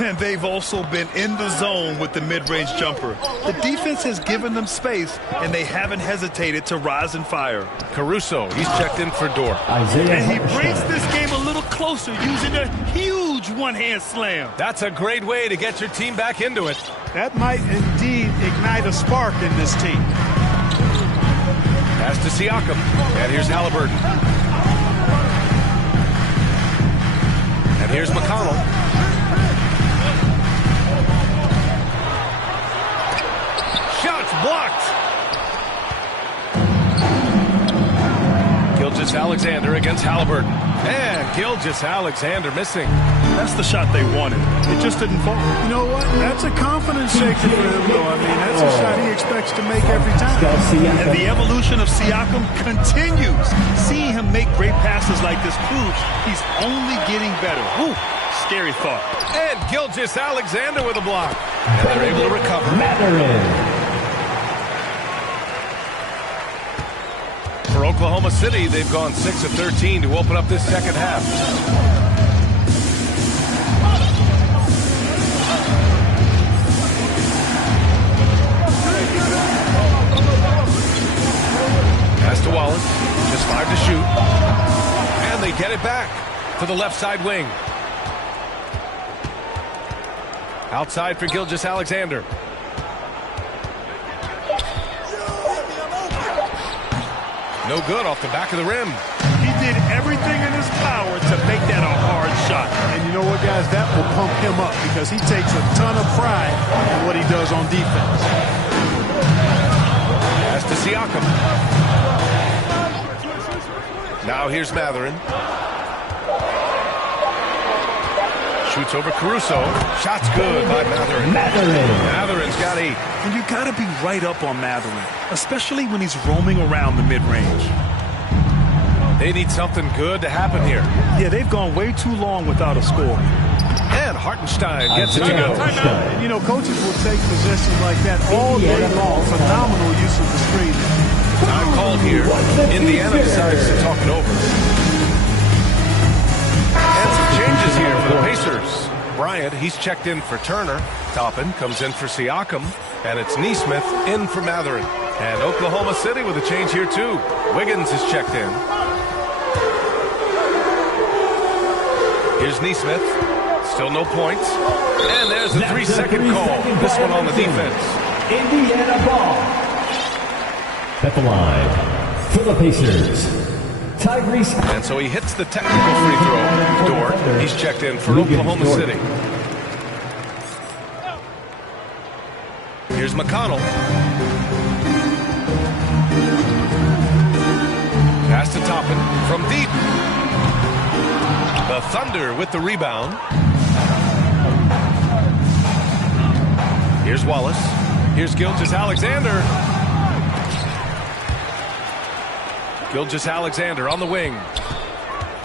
And they've also been in the zone with the mid-range jumper. The defense has given them space, and they haven't hesitated to rise and fire. Caruso, he's checked in for Dort. And he brings this game a little closer using a huge one-hand slam. That's a great way to get your team back into it. That might indeed ignite a spark in this team. Pass to Siakam. And here's Halliburton. And here's McConnell. Shots blocked. Gilgeous-Alexander against Halliburton. And Gilgeous-Alexander missing. That's the shot they wanted. It just didn't fall. You know what? That's a confidence shaker for him, though. I mean, that's a shot he expects to make every time. And the evolution of Siakam continues. Seeing him make great passes like this proves he's only getting better. Ooh, scary thought. And Gilgeous-Alexander with a block. And they're able to recover. For Oklahoma City, they've gone 6 of 13 to open up this second half. Pass to Wallace. Just 5 to shoot. And they get it back to the left side wing. Outside for Gilgeous-Alexander. No good off the back of the rim. He did everything in his power to make that a hard shot. And you know what, guys? That will pump him up because he takes a ton of pride in what he does on defense. Pass to Siakam. Now here's Mathurin. Shoots over Caruso. Shot's good by Mathurin. Mathurin's got 8. And you got to be right up on Mathurin, especially when he's roaming around the mid-range. They need something good to happen here. Yeah, they've gone way too long without a score. And Hartenstein gets it to go. You know, coaches will take possessions like that all day long. Phenomenal use of the screen. Time called here. Indiana decides to talk it over. And some changes here for the Pacers. Bryant, he's checked in for Turner. Toppin comes in for Siakam. And it's Nesmith in for Mathurin. And Oklahoma City with a change here too. Wiggins is checked in. Here's Nesmith. Still no points. And there's a 3-second call. This one on the defense. Indiana ball. At the line for the Pacers, Tyrese. And so he hits the technical free throw. Dort, he's checked in for Oklahoma City. Here's McConnell. Pass to Toppin from deep. The Thunder with the rebound. Here's Wallace. Here's Gilgeous-Alexander. Gilgeous-Alexander on the wing.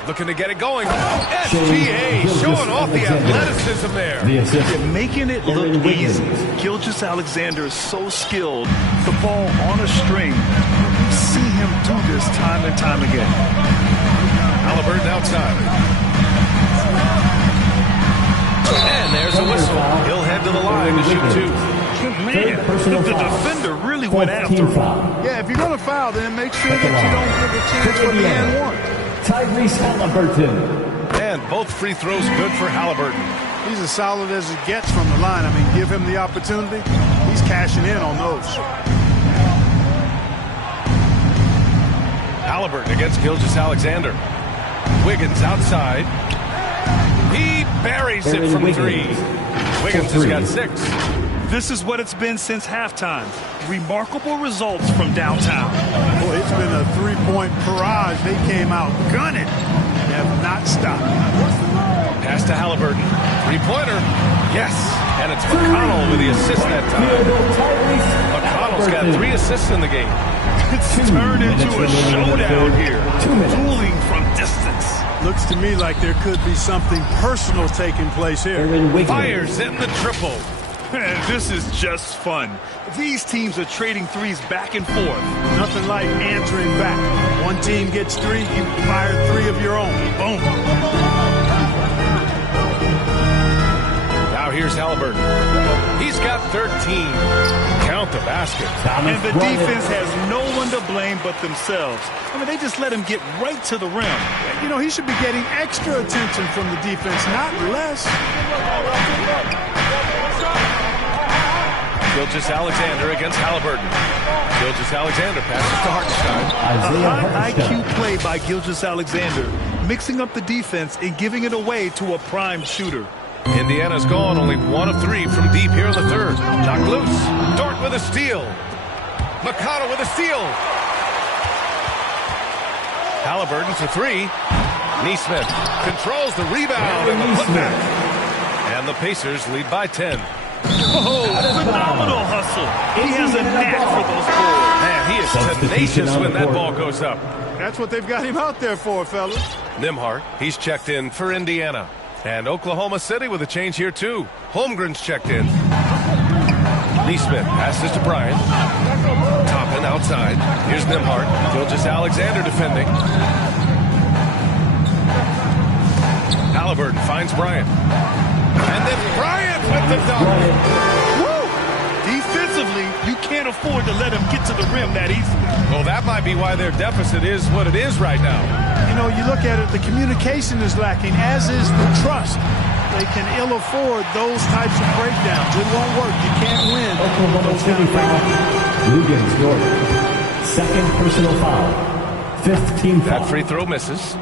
Looking to get it going. SGA showing off the athleticism there. You're making it look easy. Gilgeous-Alexander is so skilled. The ball on a string. You see him do this time and time again. Halliburton outside. And there's a whistle. He'll head to the line to shoot 2. Man, the defender really went after him. Yeah, if you're going to foul, then make sure that you don't give a chance for the and one. Tyrese Halliburton. And both free throws good for Halliburton. He's as solid as it gets from the line. I mean, give him the opportunity. He's cashing in on those. Halliburton against Gilgeous-Alexander. Wiggins outside. He buries it from 3. Wiggins has got 6. This is what it's been since halftime. Remarkable results from downtown. Boy, it's been a 3-point barrage. They came out gunning. They have not stopped. Pass to Halliburton. 3-pointer. Yes. And it's McConnell with the assist that time. McConnell's got 3 assists in the game. It's turned into a showdown here. Dueling from distance. Looks to me like there could be something personal taking place here. Fires in the triple. Man, this is just fun. These teams are trading threes back and forth. Nothing like answering back. One team gets 3, you fire 3 of your own. Boom. Now here's Halliburton. He's got 13. Count the basket. And the defense has no one to blame but themselves. I mean, they just let him get right to the rim. You know, he should be getting extra attention from the defense, not less. Gilgeous-Alexander against Halliburton. Gilgeous-Alexander passes to Hartenstein. A high IQ play by Gilgeous-Alexander, mixing up the defense and giving it away to a prime shooter. Indiana's gone only 1 of 3 from deep here in the third. Knocked loose. Dort with a steal. McConnell with a steal. Halliburton for three. Neesmith controls the rebound and the putback. And the Pacers lead by 10. Oh, phenomenal hustle. He has a knack for those balls. Man, he is tenacious when that ball goes up. That's what they've got him out there for, fellas. Nembhard, he's checked in for Indiana. And Oklahoma City with a change here, too. Holmgren's checked in. Neesmith passes to Bryant. Toppin outside. Here's Nembhard. Gilgeous-Alexander defending. Halliburton finds Bryant. And then Bryant with the dunk. Woo! Defensively, you can't afford to let him get to the rim that easily. Well, that might be why their deficit is what it is right now. You know, you look at it, the communication is lacking, as is the trust. They can ill afford those types of breakdowns. It won't work. You can't win. Oklahoma City foul. Lugans, Dort. Second personal foul. Fifth team foul. That free throw misses.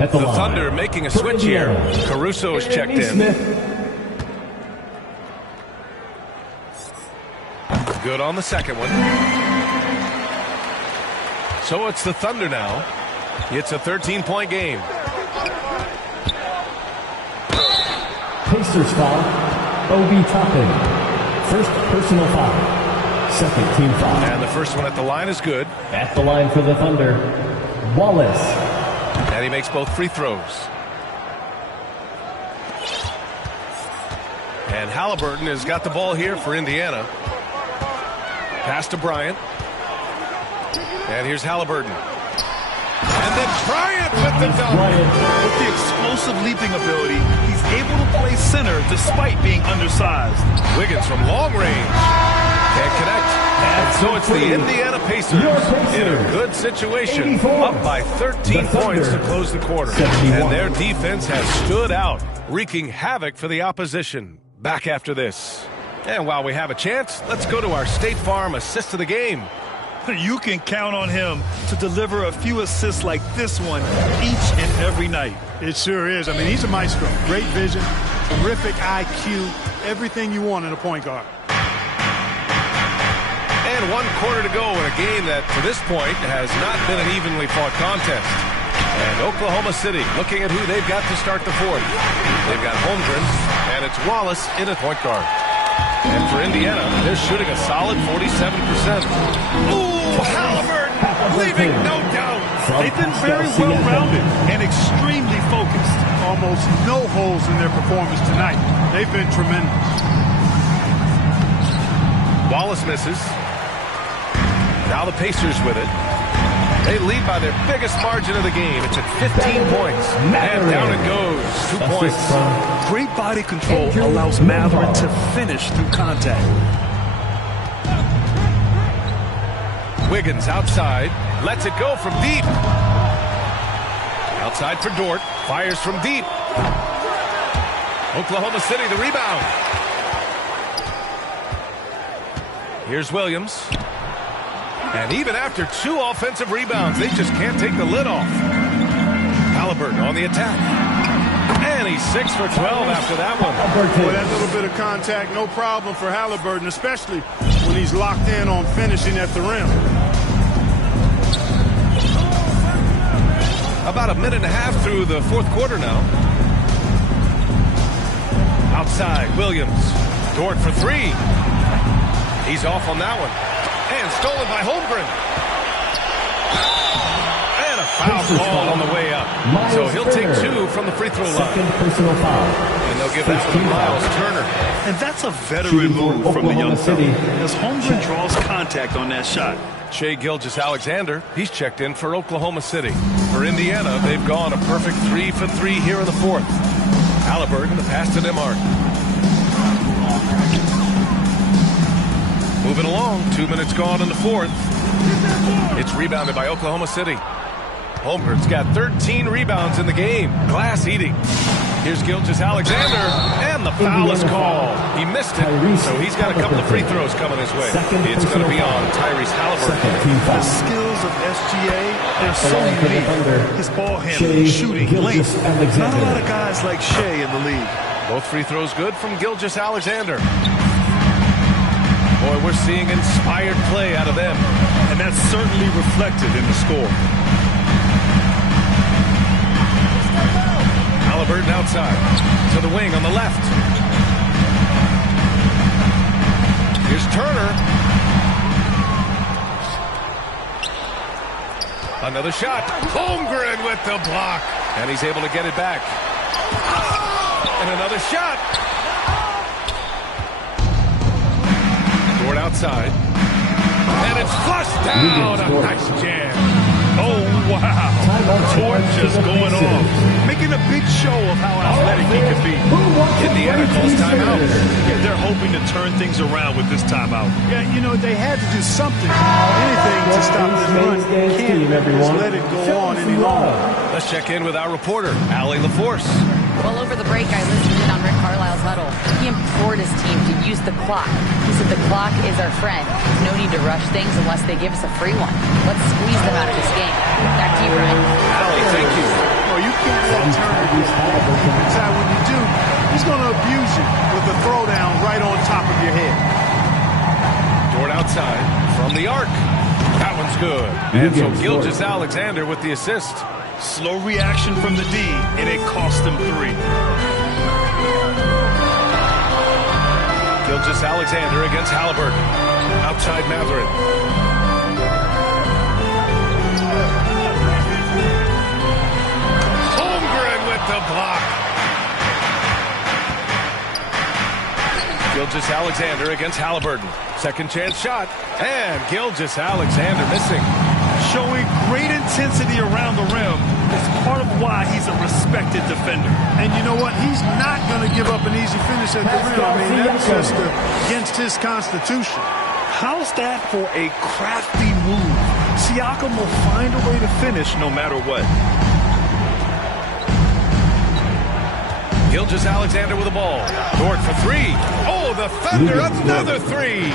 At the line. Thunder making a switch here. Caruso is checked in. Good on the second one. So it's the Thunder now. It's a 13-point game. Pacers foul. Obi Toppin. First personal foul. Second team foul. And the first one at the line is good. At the line for the Thunder, Wallace. And he makes both free throws. And Halliburton has got the ball here for Indiana. Pass to Bryant. And here's Halliburton. And then Bryant with the dunk. With the explosive leaping ability, he's able to play center despite being undersized. Wiggins from long range. Can't connect. And so it's the Indiana Pacers in a good situation, up by 13 points to close the quarter. And their defense has stood out, wreaking havoc for the opposition. Back after this. And while we have a chance, let's go to our State Farm assist of the game. You can count on him to deliver a few assists like this one each and every night. It sure is. I mean, he's a maestro. Great vision, terrific IQ, everything you want in a point guard. And 1 quarter to go in a game that, to this point, has not been an evenly fought contest. And Oklahoma City looking at who they've got to start the fourth. They've got Holmgren, and it's Wallace in at point guard. And for Indiana, they're shooting a solid 47%. Ooh, Halliburton, leaving no doubt. They've been very well-rounded and extremely focused. Almost no holes in their performance tonight. They've been tremendous. Wallace misses. Now the Pacers with it. They lead by their biggest margin of the game. It's at 15 points. And down it goes. 2 points. Great body control allows Mathurin to finish through contact. Wiggins outside. Lets it go from deep. Outside for Dort. Fires from deep. Oklahoma City the rebound. Here's Williams. And even after 2 offensive rebounds, they just can't take the lid off. Halliburton on the attack. And he's 6 for 12 after that one. Boy, that little bit of contact, no problem for Halliburton, especially when he's locked in on finishing at the rim. About a minute and a half through the fourth quarter now. Outside, Williams. Dort for 3. He's off on that one. And stolen by Holmgren. And a foul call on the way up. So he'll take 2 from the free throw line. Second personal foul. And they'll give that one to Miles Turner. And that's a veteran move from the young fella, as Holmgren draws contact on that shot. Shai Gilgeous-Alexander, he's checked in for Oklahoma City. For Indiana, they've gone a perfect 3 for 3 here in the fourth. Halliburton, the pass to Nembhard. Moving along, 2 minutes gone in the fourth. It's rebounded by Oklahoma City. Holmgren's got 13 rebounds in the game. Glass eating. Here's Gilgeous-Alexander, and the foul is called. He missed it, so he's got a couple of free throws coming his way. It's going to be on Tyrese Halliburton. The skills of SGA are so unique. His ball handling, shooting, length. Not a lot of guys like Shai in the league. Both free throws good from Gilgeous-Alexander. Boy, we're seeing inspired play out of them. And that's certainly reflected in the score. Halliburton outside to the wing on the left. Here's Turner. Another shot. Holmgren with the block. And he's able to get it back. And another shot. Dort outside. And it's flushed down. A nice jam. Oh, wow. Dort just going off. Making a big show of how athletic he could be. Indiana calls timeout. Yeah, they're hoping to turn things around with this timeout. Yeah, you know, they had to do something, anything to stop this run. Can't just let it go on any longer. Let's check in with our reporter, Allie LaForce. Well, over the break, I listened in on Rick Carlisle's huddle. He implored his team to use the clock. He said the clock is our friend. No need to rush things unless they give us a free one. Let's squeeze them out of this game. Back to you, Ryan. Allie, thank you. Oh, you can't let Turner get inside. When you do, he's going to abuse you with the throwdown right on top of your head. Dort outside from the arc. That one's good. And so Gilgeous-Alexander with the assist. Slow reaction from the D, and it cost them 3. Gilgeous-Alexander against Halliburton. Outside Mathurin. Holmgren with the block. Gilgeous-Alexander against Halliburton. Second chance shot. And Gilgeous-Alexander missing. Showing great intensity around the rim is part of why he's a respected defender. And you know what? He's not going to give up an easy finish at the rim. I mean, that's just against his constitution. How's that for a crafty move? Siakam will find a way to finish no matter what. Gilgeous-Alexander with the ball. Dort for 3. Oh, the Thunder, another 3.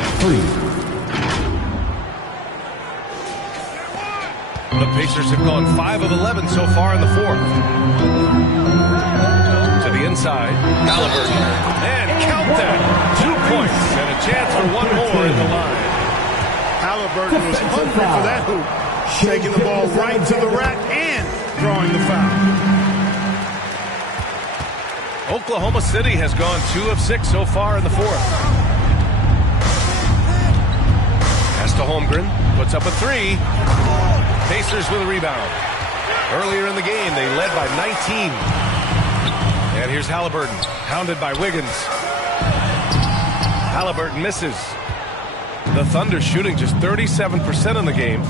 The Pacers have gone 5 of 11 so far in the fourth. To the inside, Halliburton, and count that. 2 points and a chance for one more in the line. Halliburton was hungry for that hoop, taking the ball right to the rack and drawing the foul. Oklahoma City has gone 2 of 6 so far in the fourth. Pass to Holmgren, puts up a 3. Pacers with a rebound. Earlier in the game, they led by 19. And here's Halliburton, hounded by Wiggins. Halliburton misses. The Thunder shooting just 37% in the game.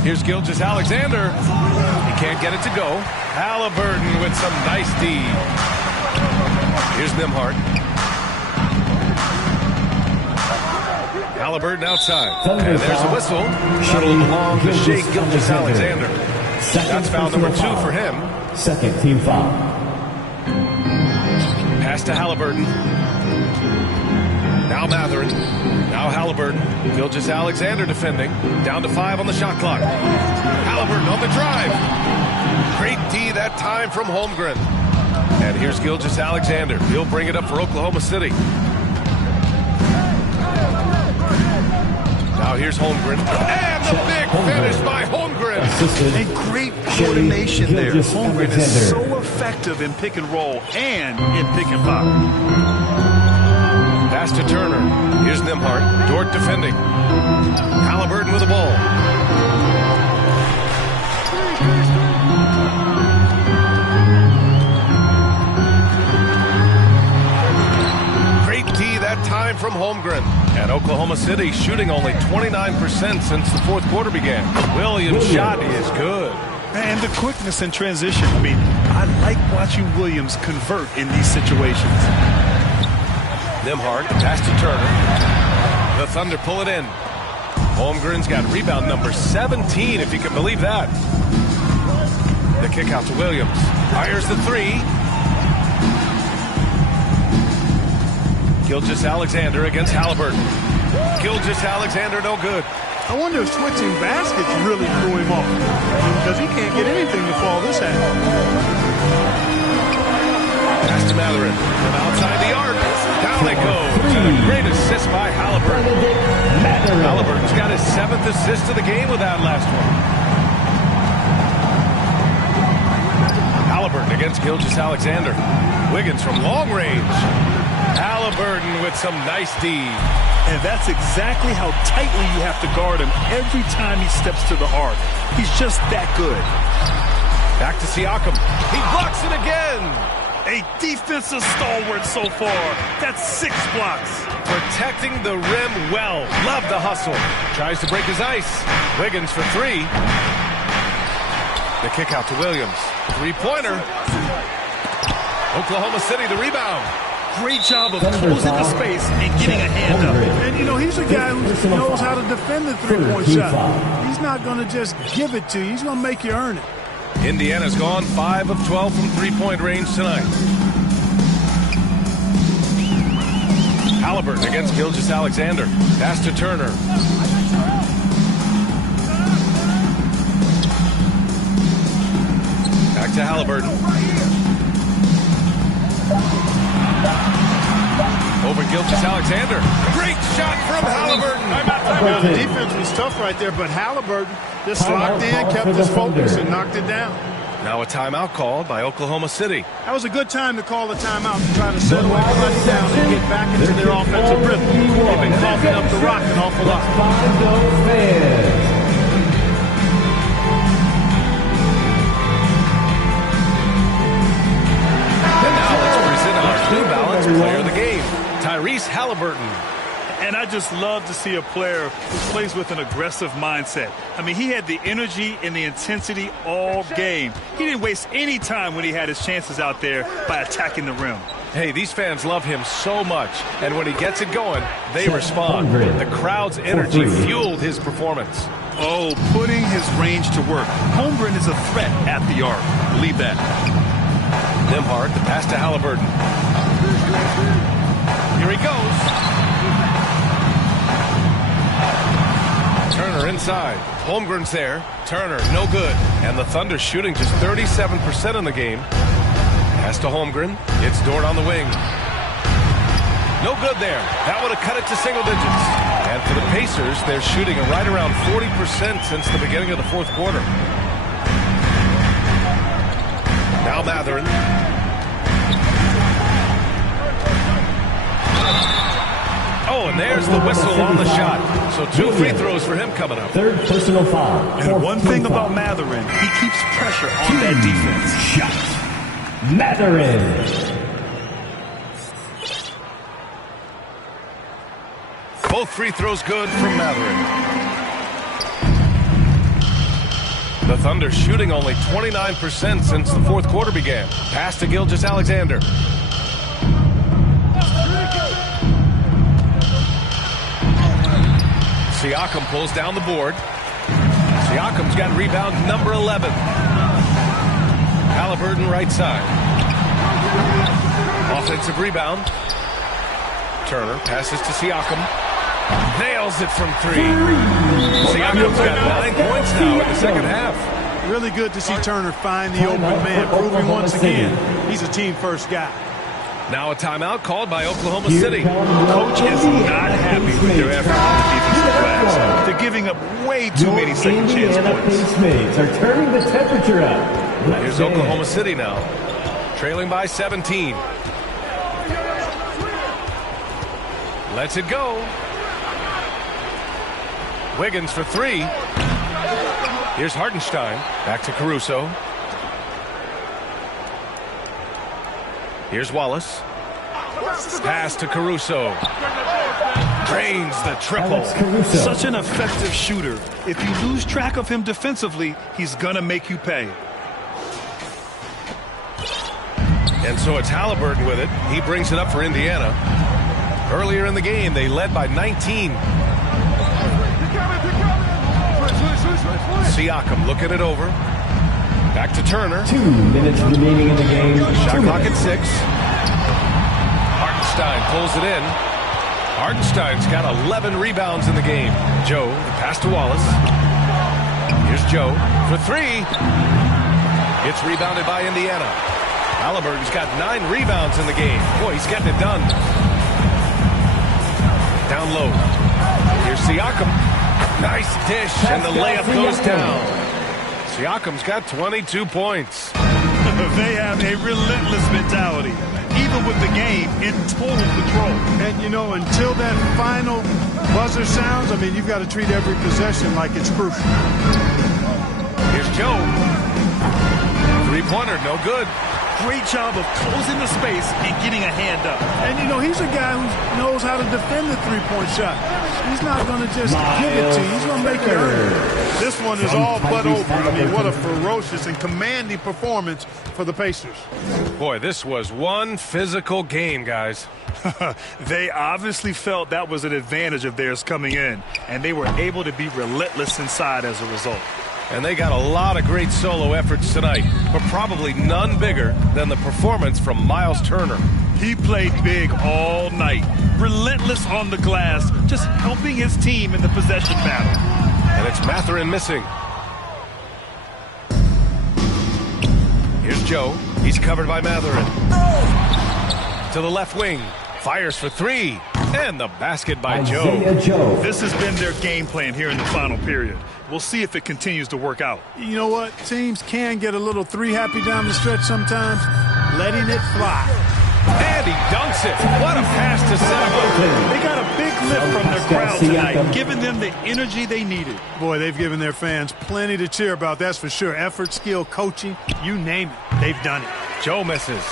Here's Gilgeous-Alexander. He can't get it to go. Halliburton with some nice D. Here's Nembhard. Halliburton outside. And there's a whistle. Shuttle belongs to Shai Gilgeous-Alexander. That's foul number 2 for him. Second team foul. Pass to Halliburton. Now Mathurin. Now Halliburton. Gilgeous-Alexander defending. Down to 5 on the shot clock. Halliburton on the drive. Great D that time from Holmgren. And here's Gilgeous-Alexander. He'll bring it up for Oklahoma City. Now here's Holmgren. And the big finish by Holmgren. And great coordination there. Holmgren is so effective in pick and roll and in pick and pop. Pass to Turner. Here's Nembhard. Dort defending. Halliburton with the ball. Great D that time from Holmgren. And Oklahoma City shooting only 29% since the fourth quarter began. Williams' shot is good. And the quickness in transition. I mean, I like watching Williams convert in these situations. Nembhard, pass to Turner. The Thunder pull it in. Holmgren's got rebound number 17, if you can believe that. The kick out to Williams. Fires the 3. Gilgeous-Alexander against Halliburton. Gilgeous-Alexander no good. I wonder if switching baskets really threw him off, because he can't get anything to fall this half. Pass to Mathurin from outside the arc. Down it goes. And a great assist by Halliburton. Halliburton's got his 7th assist of the game with that last one. against Gilgeous-Alexander. Wiggins from long range. Halliburton with some nice D. And that's exactly how tightly you have to guard him every time he steps to the arc. He's just that good. Back to Siakam. He blocks it again. A defensive stalwart so far. That's 6 blocks. Protecting the rim well. Love the hustle. Tries to break his ice. Wiggins for 3. The kick out to Williams. 3-pointer. Oklahoma City the rebound. Great job of closing the space and getting a hand up. And, you know, he's a guy who knows how to defend the three-point shot. He's not going to just give it to you. He's going to make you earn it. Indiana's gone 5 of 12 from three-point range tonight. Halliburton against Gilgeous-Alexander. Pass to Turner. Back to Halliburton. Over Gilgeous-Alexander. Great shot from Halliburton. The defense was tough right there, but Halliburton just locked in, kept his focus, and knocked it down. Now a timeout called by Oklahoma City. That was a good time to call a timeout to try to settle everybody down and get back into their offensive rhythm. They've been coughing up the rock an awful lot. And now let's present our New Balance player of the game, Tyrese Halliburton. And I just love to see a player who plays with an aggressive mindset. I mean, he had the energy and the intensity all game. He didn't waste any time when he had his chances out there by attacking the rim. Hey, these fans love him so much, and when he gets it going, they respond. The crowd's energy fueled his performance. Oh, putting his range to work. Holmgren is a threat at the arc. Believe that. Nembhard, the pass to Halliburton. Here he goes. Turner inside. Holmgren's there. Turner, no good. And the Thunder shooting just 37% in the game. Pass to Holmgren. It's Dort on the wing. No good there. That would have cut it to single digits. And for the Pacers, they're shooting right around 40% since the beginning of the fourth quarter. Now Mathurin. Oh, and there's the whistle on the shot. So 2 free throws for him coming up. Third personal foul. And one thing about Mathurin, he keeps pressure on that defense. Shot. Mathurin. Both free throws good from Mathurin. The Thunder shooting only 29% since the fourth quarter began. Pass to Gilgeous-Alexander. Siakam pulls down the board. Siakam's got rebound number 11. Halliburton right side. Offensive rebound. Turner passes to Siakam. Nails it from 3. Siakam's got 9 points now in the second half. Really good to see Turner find the open man, proving once again he's a team-first guy. Now a timeout called by Oklahoma City. Coach is not happy with their effort on the defensive glass. They're giving up way too many second chance points. Mates are turning the temperature up. Here's Oklahoma City now, trailing by 17. Lets it go. Wiggins for 3. Here's Hartenstein. Back to Caruso. Here's Wallace. Pass to Caruso. Drains the triple. Such an effective shooter. If you lose track of him defensively, he's going to make you pay. And so it's Halliburton with it. He brings it up for Indiana. Earlier in the game, they led by 19. Siakam looking it over. Back to Turner. 2 minutes remaining in the game. Shot clock at 6. Hartenstein pulls it in. Hartenstein's got 11 rebounds in the game. Joe, the pass to Wallace. Here's Joe for 3. It's rebounded by Indiana. Halliburton's got 9 rebounds in the game. Boy, he's getting it done. Down low. Here's Siakam. Nice dish, and the layup goes down. Siakam's got 22 points. They have a relentless mentality, even with the game in total control. And, you know, until that final buzzer sounds, I mean, you've got to treat every possession like it's crucial. Here's Joe. Three-pointer, no good. Great job of closing the space and getting a hand up. And, you know, he's a guy who knows how to defend the three-point shot. He's not going to just give it to you. He's going to make you earn it. This one is all but over. I mean, what a ferocious and commanding performance for the Pacers. Boy, this was one physical game, guys. They obviously felt that was an advantage of theirs coming in, and they were able to be relentless inside as a result. And they got a lot of great solo efforts tonight, but probably none bigger than the performance from Miles Turner. He played big all night, relentless on the glass, just helping his team in the possession battle. And it's Mathurin missing. Here's Joe. He's covered by Mathurin. To the left wing. Fires for three. And the basket by Joe. This has been their game plan here in the final period. We'll see if it continues to work out. You know what? Teams can get a little three-happy down the stretch sometimes, letting it fly. And he dunks it. What a pass to set him up. They got a big lift from their crowd tonight, giving them the energy they needed. Boy, they've given their fans plenty to cheer about, that's for sure. Effort, skill, coaching, you name it, they've done it. Joe misses.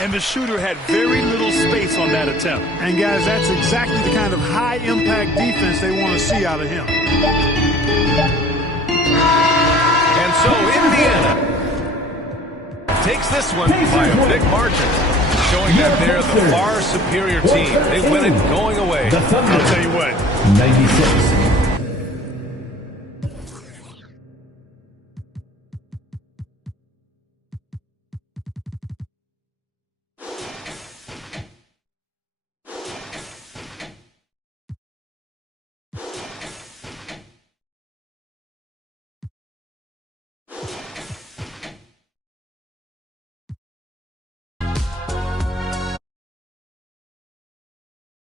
And the shooter had very little space on that attempt. And, guys, that's exactly the kind of high-impact defense they want to see out of him. And so Indiana takes this one by a big margin, showing that they're the far superior team. They win it going away. I'll tell you what. 96.